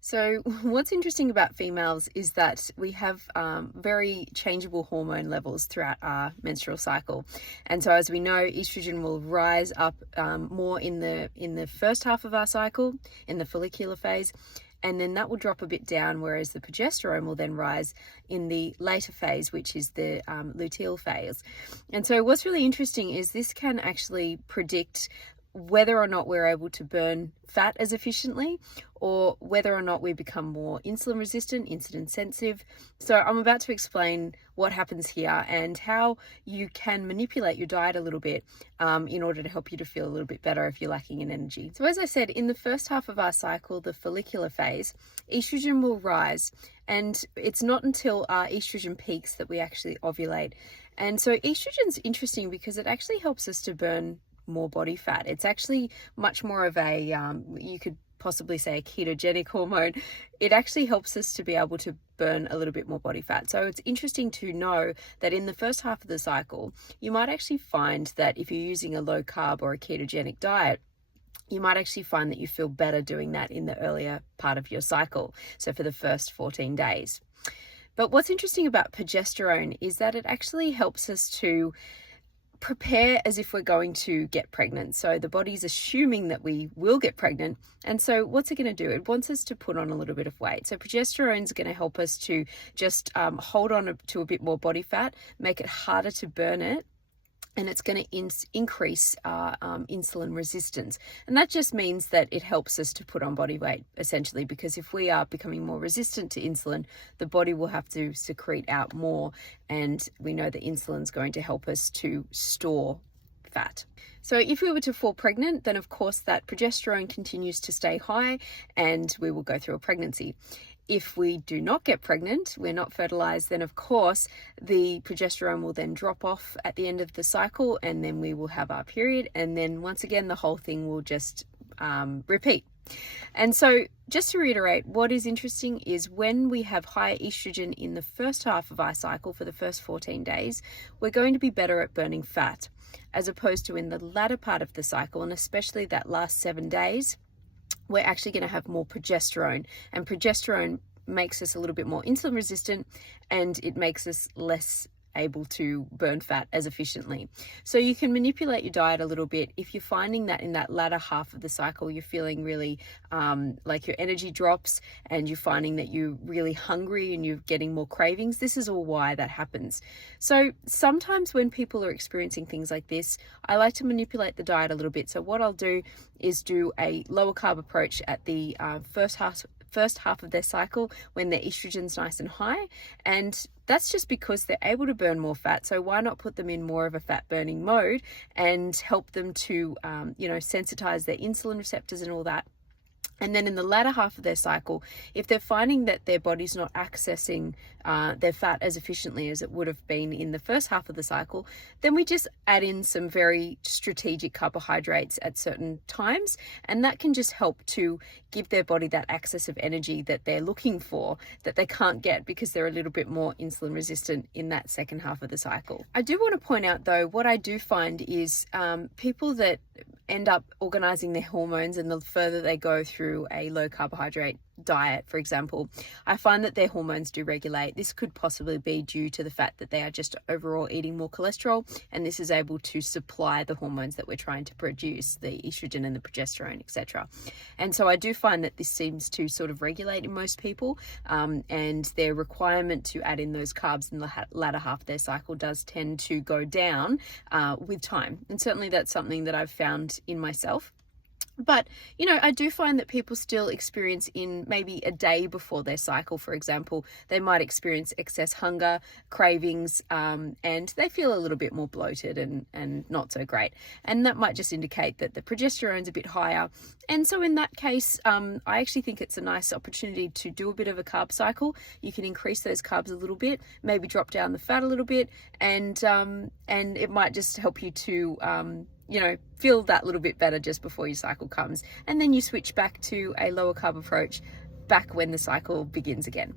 So what's interesting about females is that we have very changeable hormone levels throughout our menstrual cycle. And so as we know, estrogen will rise up more in the first half of our cycle, in the follicular phase, and then that will drop a bit down, whereas the progesterone will then rise in the later phase, which is the luteal phase. And so what's really interesting is this can actually predict whether or not we're able to burn fat as efficiently, or whether or not we become more insulin resistant, insulin sensitive. So I'm about to explain what happens here and how you can manipulate your diet a little bit in order to help you to feel a little bit better if you're lacking in energy. So as I said, in the first half of our cycle, the follicular phase, estrogen will rise, and it's not until our estrogen peaks that we actually ovulate. And so estrogen's interesting because it actually helps us to burn more body fat. It's actually much more of a, you could possibly say, a ketogenic hormone. It actually helps us to be able to burn a little bit more body fat. So it's interesting to know that in the first half of the cycle, you might actually find that if you're using a low carb or a ketogenic diet, you might actually find that you feel better doing that in the earlier part of your cycle. So for the first 14 days. But what's interesting about progesterone is that it actually helps us to prepare as if we're going to get pregnant. So the body's assuming that we will get pregnant. And so what's it going to do? It wants us to put on a little bit of weight. So progesterone is going to help us to just hold on to a bit more body fat, make it harder to burn it. And it's going to increase insulin resistance. And that just means that it helps us to put on body weight, essentially, because if we are becoming more resistant to insulin, the body will have to secrete out more. And we know that insulin is going to help us to store fat. So if we were to fall pregnant, then of course that progesterone continues to stay high and we will go through a pregnancy. If we do not get pregnant, we're not fertilized, then of course the progesterone will then drop off at the end of the cycle, and then we will have our period, and then once again the whole thing will just repeat. And so just to reiterate, what is interesting is when we have high estrogen in the first half of our cycle for the first 14 days, we're going to be better at burning fat, as opposed to in the latter part of the cycle, and especially that last 7 days, we're actually going to have more progesterone, and progesterone makes us a little bit more insulin resistant, and it makes us less able to burn fat as efficiently. So you can manipulate your diet a little bit. If you're finding that in that latter half of the cycle, you're feeling really like your energy drops and you're finding that you're really hungry and you're getting more cravings, this is all why that happens. So sometimes when people are experiencing things like this, I like to manipulate the diet a little bit. So what I'll do is do a lower carb approach at the first half of their cycle when their estrogen's nice and high, and that's just because they're able to burn more fat. So why not put them in more of a fat burning mode and help them to sensitize their insulin receptors and all that. And then in the latter half of their cycle, if they're finding that their body's not accessing their fat as efficiently as it would have been in the first half of the cycle, then we just add in some very strategic carbohydrates at certain times. And that can just help to give their body that access of energy that they're looking for, that they can't get because they're a little bit more insulin resistant in that second half of the cycle. I do want to point out though, what I do find is people that end up organizing their hormones, and the further they go through a low carbohydrate diet, for example, I find that their hormones do regulate. This could possibly be due to the fact that they are just overall eating more cholesterol, and this is able to supply the hormones that we're trying to produce, the estrogen and the progesterone, etc. And so I do find that this seems to sort of regulate in most people, and their requirement to add in those carbs in the latter half of their cycle does tend to go down with time. And certainly that's something that I've found in myself. But, I do find that people still experience in maybe a day before their cycle, for example, they might experience excess hunger, cravings, and they feel a little bit more bloated and not so great. And that might just indicate that the progesterone's a bit higher. And so in that case, I actually think it's a nice opportunity to do a bit of a carb cycle. You can increase those carbs a little bit, maybe drop down the fat a little bit, and it might just help you to feel that little bit better just before your cycle comes. And then you switch back to a lower carb approach back when the cycle begins again.